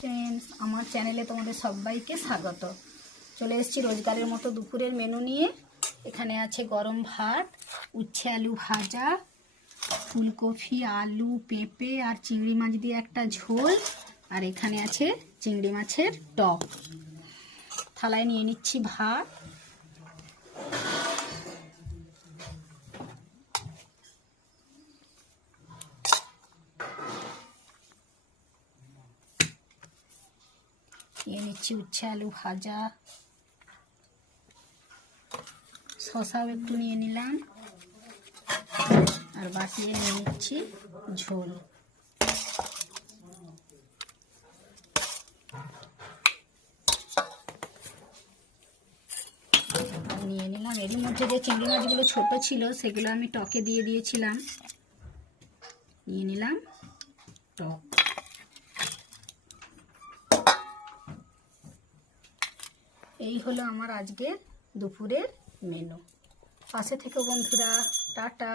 Friends, আমার চ্যানেলে তোমাদের সবাইকে স্বাগত। চলে এসেছি রোজগারের মতো দুপুরের মেনু নিয়ে। এখানে আছে গরম ভাত, উচ্ছে আলু ভাজা, ফুলকপি আলু পেঁপে আর চিংড়ি মাছ দিয়ে একটা ঝোল, আর এখানে আছে চিংড়ি মাছের টক। থালায় নিয়ে নিচ্ছি ভাত। নিয়ে নিচ্ছি উচ্ছে আলু ভাজা, শসাও একটু নিয়ে নিলাম, আর বাটিয়ে নিয়ে নিচ্ছি ঝোল। নিয়ে নিলাম, এরই মধ্যে যে চিংড়ি মাছগুলো ছোট ছিল সেগুলো আমি টকে দিয়ে দিয়েছিলাম। নিয়ে নিলাম টক। এই হলো আমার আজকের দুপুরের মেনু। পাশে থেকে বন্ধুরা, টাটা।